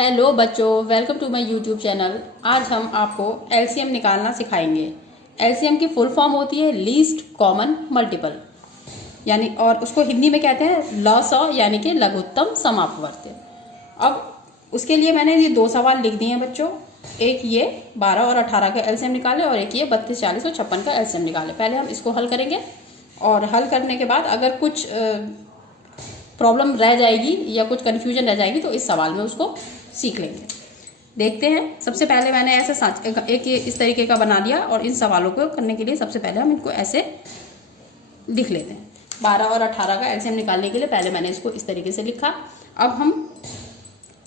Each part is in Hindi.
हेलो बच्चों, welcome to my YouTube channel. आज हम आपको एलसीएम निकालना सिखाएंगे। एलसीएम की फुल फॉर्म होती है लीस्ट कॉमन मल्टीपल, यानी और उसको हिंदी में कहते हैं लॉ यानी कि लघुत्तम समापवर्ती। अब उसके लिए मैंने ये दो सवाल लिख दिए हैं बच्चों। एक ये 12 और 18 का एलसीएम निकाले और एक ये 32, 40 और 56 का एलसीएम निकाले। पहले हम इसको हल करेंगे और हल करने के बाद अगर कुछ प्रॉब्लम रह जाएगी या कुछ कन्फ्यूजन रह जाएगी तो इस सवाल में उसको सीख लेंगे। देखते हैं। सबसे पहले मैंने ऐसे एक इस तरीके का बना दिया और इन सवालों को करने के लिए सबसे पहले हम इनको ऐसे लिख लेते हैं। 12 और 18 का एलसीएम निकालने के लिए पहले मैंने इसको इस तरीके से लिखा। अब हम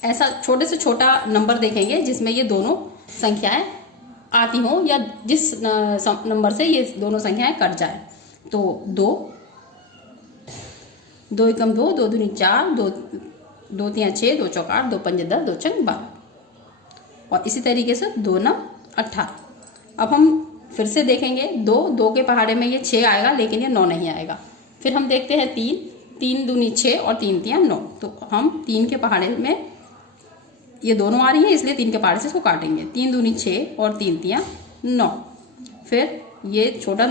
ऐसा छोटे से छोटा नंबर देखेंगे जिसमें ये दोनों संख्याएं आती हों या जिस नंबर से ये दोनों संख्याएं कट जाए। तो 2 एकम 2, 2 दूनी 4, 2 तियां 6, 2 चौक 8, 2 पंजे 10, 2 छंग 12 और इसी तरीके से 2 9 18। अब हम फिर से देखेंगे। 2 के पहाड़े में ये 6 आएगा लेकिन ये 9 नहीं आएगा। फिर हम देखते हैं 3 दूनी 6 और 3 तियां 9। तो हम 3 के पहाड़े में ये दोनों आ रही है इसलिए 3 के पहाड़े से इसको काटेंगे। 3 दूनी 6 और 3 तियां 9। फिर ये छोटा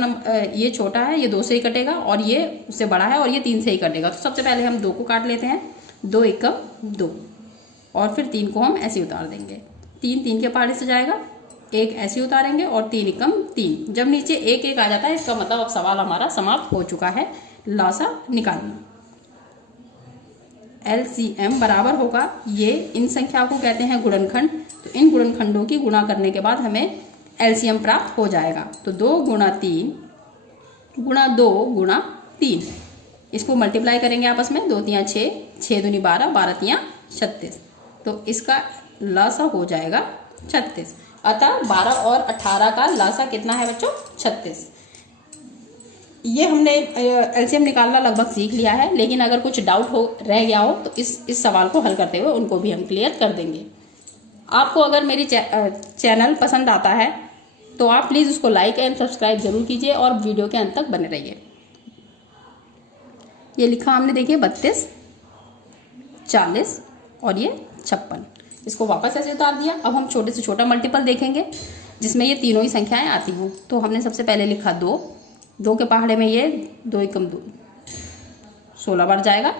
ये छोटा है, ये 2 से ही कटेगा और ये उससे बड़ा है और ये 3 से ही कटेगा। तो सबसे पहले हम 2 को काट लेते हैं। 2 एकम 2 और फिर 3 को हम ऐसे उतार देंगे। 3 के पहाड़े से जाएगा, 1 ऐसे उतारेंगे और 3 एकम 3। जब नीचे 1 1 आ जाता है इसका मतलब अब सवाल हमारा समाप्त हो चुका है। लॉसा निकालना। एलसीएम बराबर होगा, ये इन संख्या को कहते हैं गुणनखंड। तो इन गुणनखंडों की गुणा करने के बाद हमें एलसीएम प्राप्त हो जाएगा। तो 2 गुणा 3 गुणा 2 गुणा 3, इसको मल्टीप्लाई करेंगे आपस में। 2 तियां 6, 6 दूनी 12, 12 तियां 36। तो इसका लसा हो जाएगा 36। अतः 12 और 18 का लसा कितना है बच्चों? 36। ये हमने एलसीएम निकालना लगभग सीख लिया है, लेकिन अगर कुछ डाउट हो रह गया हो तो इस सवाल को हल करते हुए उनको भी हम क्लियर कर देंगे। आपको अगर मेरी चैनल पसंद आता है तो आप प्लीज़ उसको लाइक एंड सब्सक्राइब जरूर कीजिए और वीडियो के अंत तक बने रहिए। ये लिखा हमने, देखिए 32, 40 और ये 56। इसको वापस ऐसे उतार दिया। अब हम छोटे से छोटा मल्टीपल देखेंगे जिसमें ये तीनों ही संख्याएं आती हों। तो हमने सबसे पहले लिखा 2 के पहाड़े में ये 2 एकम 2 16 बार जाएगा।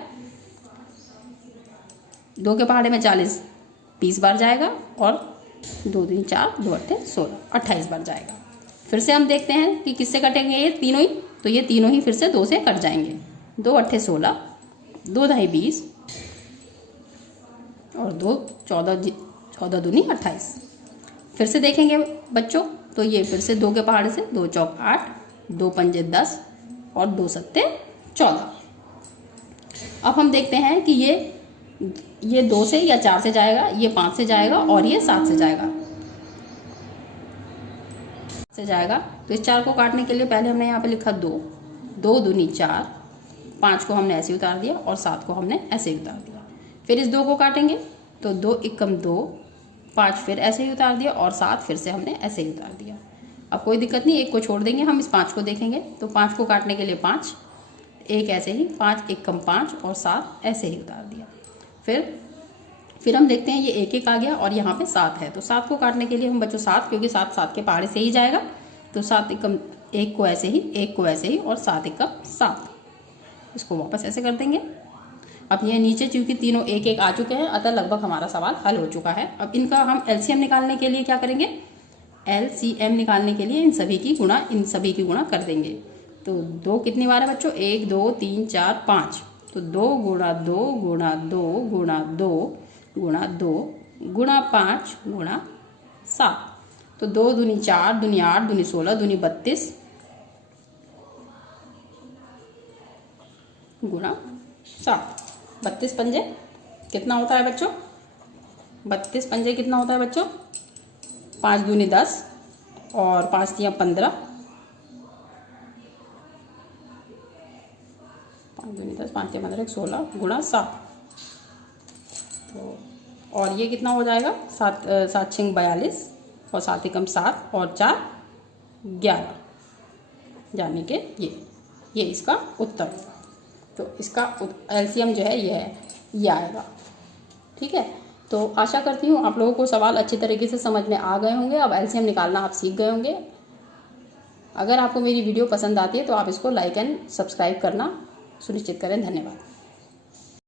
2 के पहाड़े में 40 20 बार जाएगा और 2 दूनी 4, 2 अट्ठे 16 28 बार जाएगा। फिर से हम देखते हैं कि किससे कटेंगे ये तीनों ही। तो ये तीनों ही फिर से 2 से कट जाएंगे। 2 अट्ठे 16, 2 ढाई 20 और 2 14 दूनी 28। फिर से देखेंगे बच्चों, तो ये फिर से 2 के पहाड़े से 2 चौक 8, 2 पंजे 10 और 2 सत्ते 14। अब हम देखते हैं कि ये 2 से या 4 से जाएगा, ये 5 से जाएगा और ये 7 से जाएगा तो इस 4 को काटने के लिए पहले हमने यहाँ पे लिखा 2 दूनी 4, 5 को हमने ऐसे उतार दिया और 7 को हमने ऐसे उतार दिया। फिर इस 2 को काटेंगे तो 2 एकम 2, 5 फिर ऐसे ही उतार दिया और 7 फिर से हमने ऐसे ही उतार दिया। अब कोई दिक्कत नहीं, 1 को छोड़ देंगे, हम इस 5 को देखेंगे। तो 5 को काटने के लिए 5, 1 ऐसे ही, 5 एकम 5 और 7 ऐसे ही उतार दिया। फिर हम देखते हैं ये 1 1 आ गया और यहाँ पे 7 है। तो 7 को काटने के लिए हम बच्चों 7, क्योंकि 7 के पहाड़े से ही जाएगा। तो 7 एकम 1 को ऐसे ही, 1 को ऐसे ही और 7 एकम 7, इसको वापस ऐसे कर देंगे। अब ये नीचे चूंकि तीनों 1 1 आ चुके हैं अतः लगभग हमारा सवाल हल हो चुका है। अब इनका हम एलसीएम निकालने के लिए क्या करेंगे? एलसीएम निकालने के लिए इन सभी की गुणा कर देंगे। तो 2 कितनी बार है बच्चों? 1 2 3 4 5। तो 2 गुणा 2 गुणा 2 गुणा 2 गुणा 2 गुणा 5 गुणा 7। तो 2 दूनी 4, दूनी 8, दूनी 16, दूनी 32 गुणा 7। 32 पंजे कितना होता है बच्चों? 32 पंजे कितना होता है बच्चों? 5 दूनी 10 और 5 तियां 15, 5 दूनी 10, 5 तियां 15, 16 गुणा 7। तो और ये कितना हो जाएगा? 7 छिंग 42 और 7 एकम 7 और 4 11, यानी कि ये इसका उत्तर होगा। तो इसका एलसीएम जो है ये आएगा। ठीक है। तो आशा करती हूँ आप लोगों को सवाल अच्छी तरीके से समझ में आ गए होंगे। अब एलसीएम निकालना आप सीख गए होंगे। अगर आपको मेरी वीडियो पसंद आती है तो आप इसको लाइक एंड सब्सक्राइब करना सुनिश्चित करें। धन्यवाद।